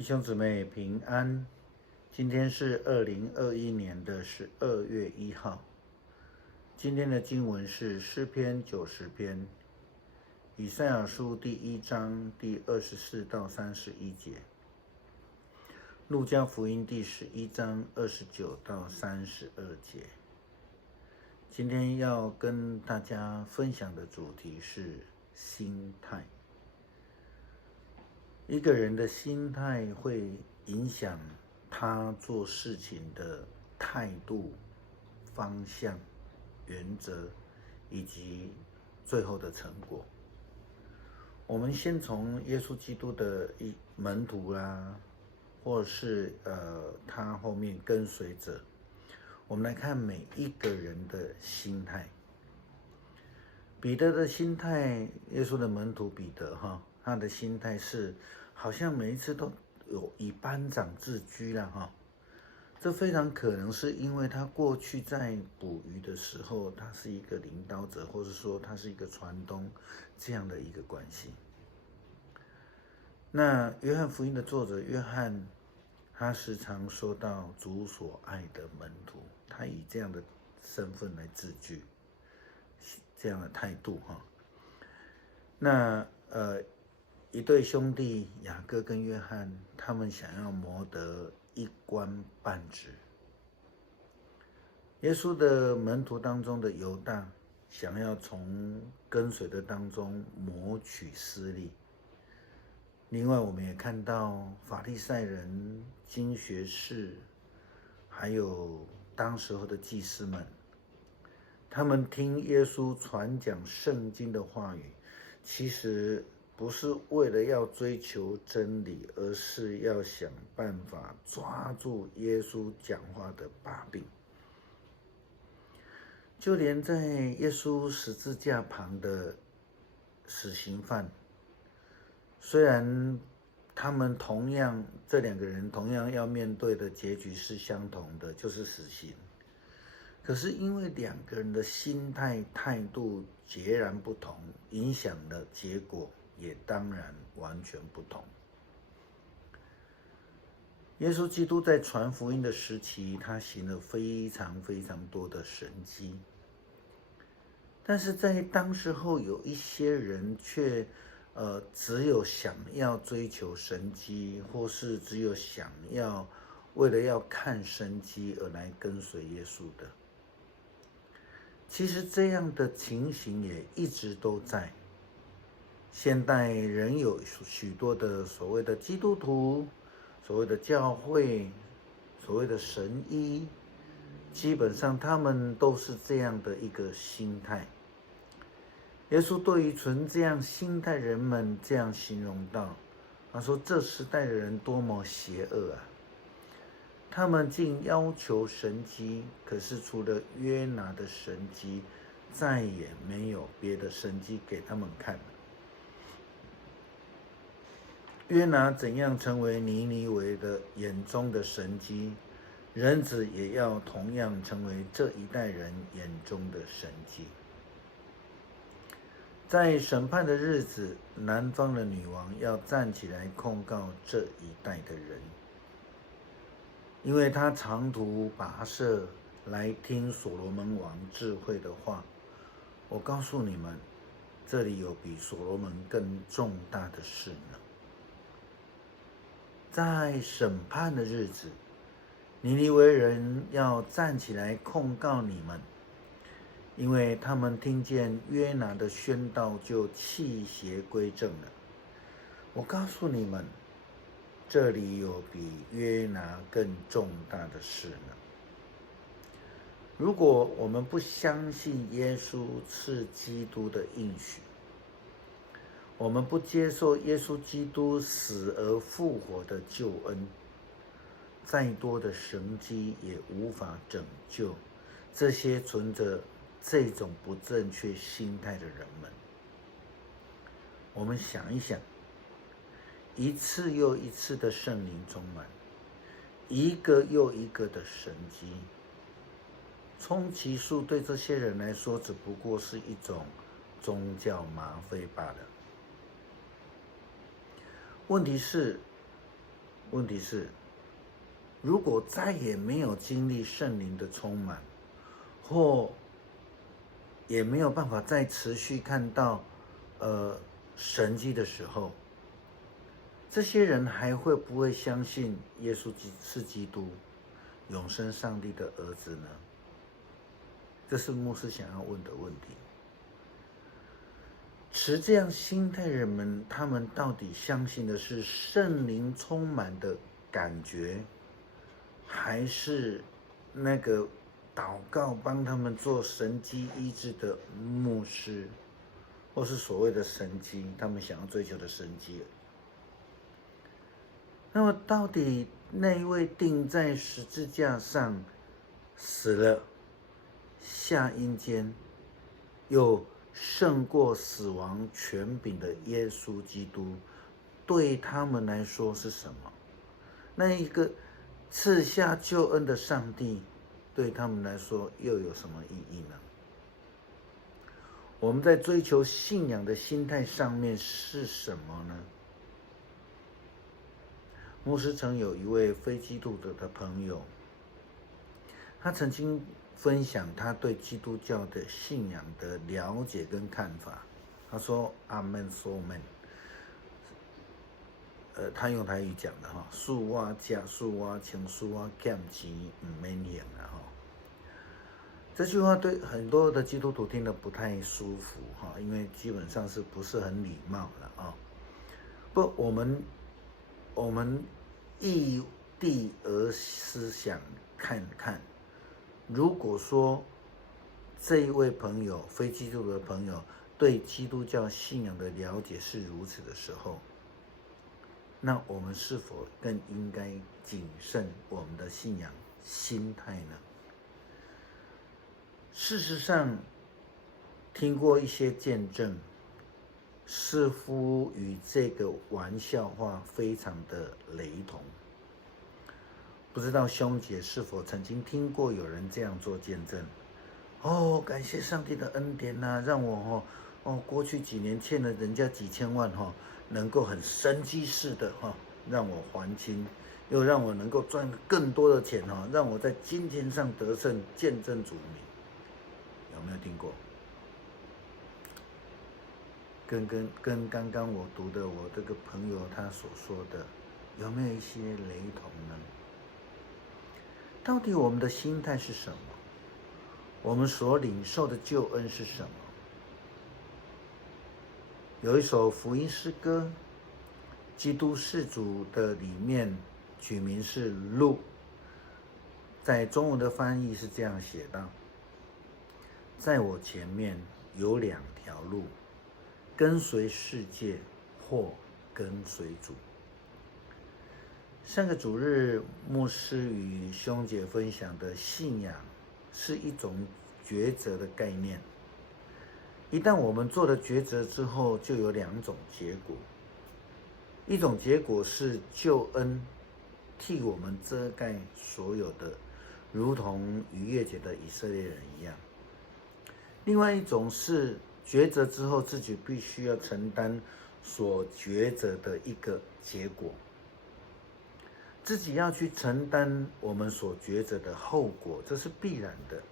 弟兄姊妹平安，今天是2021年的12月1号。今天的经文是诗篇90篇，以赛亚书第1章第24到31节，路加福音第11章29到32节。今天要跟大家分享的主题是心态。一个人的心态会影响他做事情的态度、方向、原则以及最后的成果。我们先从耶稣基督的门徒啦，或者是他后面跟随者，我们来看每一个人的心态。彼得的心态，耶稣的门徒彼得他的心态是好像每一次都有以班长自居啦这非常可能是因为他过去在捕鱼的时候，他是一个领导者，或者说他是一个传东这样的一个关系。那约翰福音的作者约翰，他时常说到主所爱的门徒，他以这样的身份来自居，这样的态度那一对兄弟雅各跟约翰，他们想要谋得一官半职。耶稣的门徒当中的犹大，想要从跟随的当中谋取私利。另外，我们也看到法利赛人、经学士，还有当时候的祭司们，他们听耶稣传讲圣经的话语，其实不是为了要追求真理，而是要想办法抓住耶稣讲话的把柄。就连在耶稣十字架旁的死刑犯，虽然他们这两个人同样要面对的结局是相同的，就是死刑。可是因为两个人的心态态度截然不同，影响的结果也当然完全不同。耶稣基督在传福音的时期，他行了非常非常多的神迹，但是在当时候有一些人却只有想要追求神迹，或是只有想要为了要看神迹而来跟随耶稣的。其实这样的情形也一直都在。现代人有许多的所谓的基督徒，所谓的教会，所谓的神医，基本上他们都是这样的一个心态。耶稣对于存这样心态人们这样形容到，他说这时代的人多么邪恶啊！他们竟要求神迹，可是除了约拿的神迹，再也没有别的神迹给他们看了。约拿怎样成为尼尼微的眼中的神迹，人子也要同样成为这一代人眼中的神迹。在审判的日子，南方的女王要站起来控告这一代的人，因为她长途跋涉来听所罗门王智慧的话。我告诉你们，这里有比所罗门更重大的事呢。在审判的日子，尼尼微人要站起来控告你们，因为他们听见约拿的宣道就弃邪归正了。我告诉你们，这里有比约拿更重大的事呢。如果我们不相信耶稣是基督的应许，我们不接受耶稣基督死而复活的救恩，再多的神迹也无法拯救这些存着这种不正确心态的人们。我们想一想，一次又一次的圣灵充满，一个又一个的神迹，充其数对这些人来说只不过是一种宗教吗啡罢了。问题是，问题是，如果再也没有经历圣灵的充满，或也没有办法再持续看到神迹的时候，这些人还会不会相信耶稣是基督，永生上帝的儿子呢？这是牧师想要问的问题。持这样心态的人们，他们到底相信的是圣灵充满的感觉，还是那个祷告帮他们做神迹医治的牧师，或是所谓的神迹，他们想要追求的神迹？那么，到底那一位钉在十字架上死了，下阴间，又胜过死亡权柄的耶稣基督，对他们来说是什么？那一个赐下救恩的上帝，对他们来说又有什么意义呢？我们在追求信仰的心态上面是什么呢？牧师曾有一位非基督徒的朋友，他曾经分享他对基督教的信仰的了解跟看法。他说：“阿门，说门。”他用台语讲的哈，树蛙加树蛙请树蛙减钱唔免用了哈。这句话对很多的基督徒听得不太舒服哈，因为基本上是不是很礼貌了啊？不，我们异地而思想看看，如果说这一位朋友，非基督徒的朋友，对基督教信仰的了解是如此的时候，那我们是否更应该谨慎我们的信仰心态呢？事实上，听过一些见证，似乎与这个玩笑话非常的雷同。不知道兄姐是否曾经听过有人这样做见证？哦，感谢上帝的恩典呐，让我过去几年欠了人家几千万能够很神迹式的让我还清，又让我能够赚更多的钱让我在金钱上得胜，见证主名。有没有听过？跟刚刚我读的我这个朋友他所说的，有没有一些雷同呢？到底我们的心态是什么？我们所领受的救恩是什么？有一首福音诗歌，基督世主的里面取名是路，在中文的翻译是这样写道：在我前面有两条路，跟随世界或跟随主。上个主日，牧师与兄姐分享的信仰是一种抉择的概念。一旦我们做了抉择之后，就有两种结果。一种结果是救恩替我们遮盖所有的，如同逾越节的以色列人一样。另外一种是抉择之后，自己必须要承担所抉择的一个结果。自己要去承担我们所抉择的后果，这是必然的。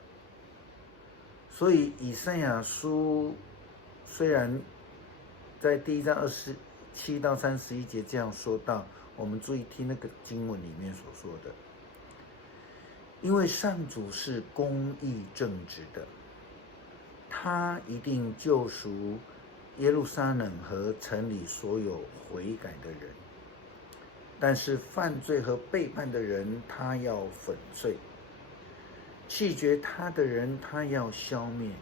所以以赛亚书虽然在第1章27到31节这样说到，我们注意听那个经文里面所说的，因为上主是公义正直的，他一定救赎耶路撒冷和城里所有悔改的人。但是犯罪和背叛的人，他要粉碎；弃绝他的人，他要消灭。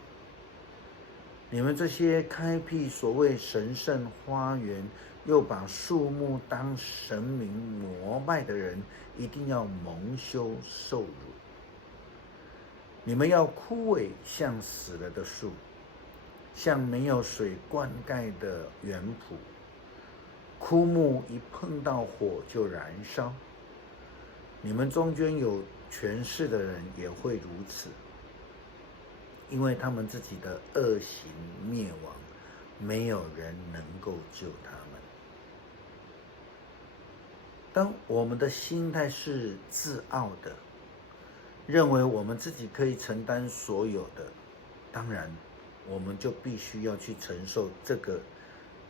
你们这些开辟所谓神圣花园，又把树木当神明膜拜的人，一定要蒙羞受辱。你们要枯萎，像死了的树，像没有水灌溉的园圃。枯木一碰到火就燃烧，你们中间有权势的人也会如此，因为他们自己的恶行灭亡，没有人能够救他们。当我们的心态是自傲的，认为我们自己可以承担所有的，当然我们就必须要去承受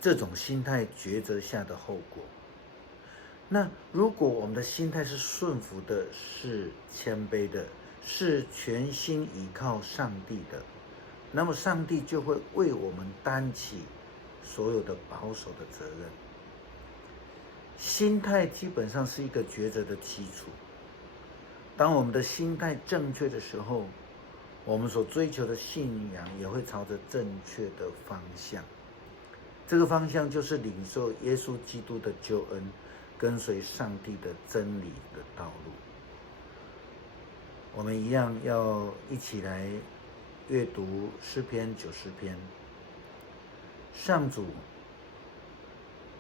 这种心态抉择下的后果。那如果我们的心态是顺服的，是谦卑的，是全心依靠上帝的，那么上帝就会为我们担起所有的保守的责任。心态基本上是一个抉择的基础。当我们的心态正确的时候，我们所追求的信仰也会朝着正确的方向。这个方向就是领受耶稣基督的救恩，跟随上帝的真理的道路。我们一样要一起来阅读诗篇90篇。上主，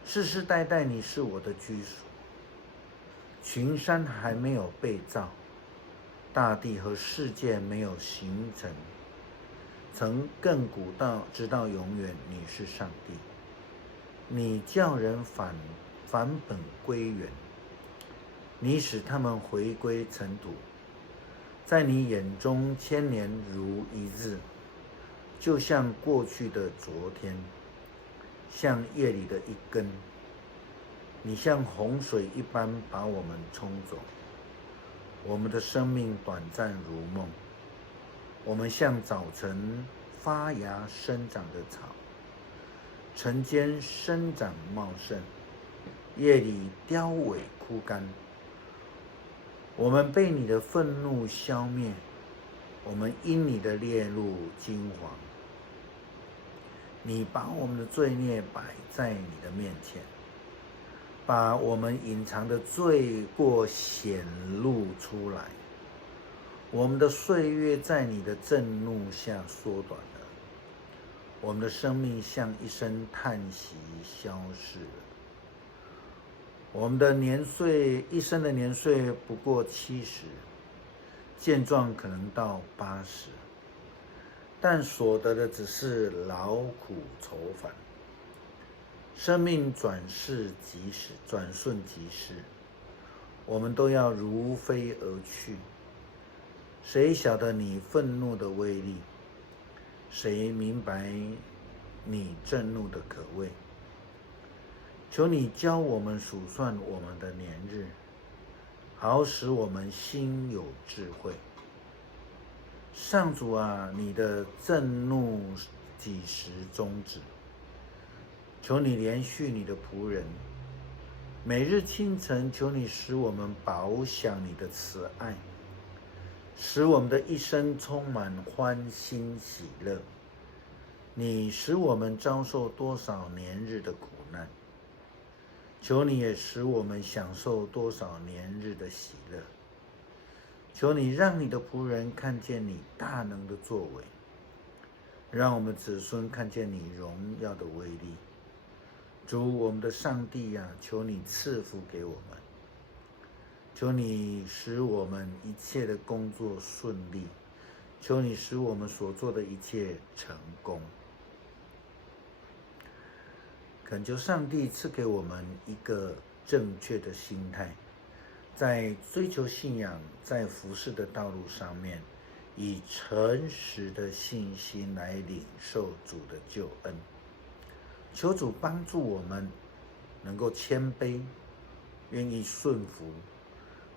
世世代代你是我的居所，群山还没有被造，大地和世界没有形成，从亘古直到永远，你是上帝。你叫人返本归元，你使他们回归尘土。在你眼中，1000年如一日，就像过去的昨天，像夜里的一更。你像洪水一般把我们冲走，我们的生命短暂如梦。我们像早晨发芽生长的草，晨间生长茂盛，夜里凋萎枯干。我们被你的愤怒消灭，我们因你的烈怒惊惶。你把我们的罪孽摆在你的面前，把我们隐藏的罪过显露出来。我们的岁月在你的震怒下缩短了，我们的生命像一声叹息消逝了。我们的一生的年岁不过70，健壮可能到80，但所得的只是劳苦愁烦。生命转瞬即逝，我们都要如飞而去。谁晓得你愤怒的威力？谁明白你震怒的可畏？求你教我们数算我们的年日，好使我们心有智慧。上主啊，你的震怒几时终止？求你怜恤你的仆人。每日清晨，求你使我们饱享你的慈爱，使我们的一生充满欢欣喜乐。你使我们遭受多少年日的苦难，求你也使我们享受多少年日的喜乐。求你让你的仆人看见你大能的作为，让我们子孙看见你荣耀的威力。主，我们的上帝啊，求你赐福给我们，求你使我们一切的工作顺利，求你使我们所做的一切成功。恳求上帝赐给我们一个正确的心态，在追求信仰，在服事的道路上面，以诚实的信心来领受主的救恩。求主帮助我们能够谦卑，愿意顺服，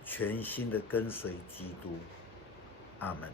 全心的跟随基督。阿们。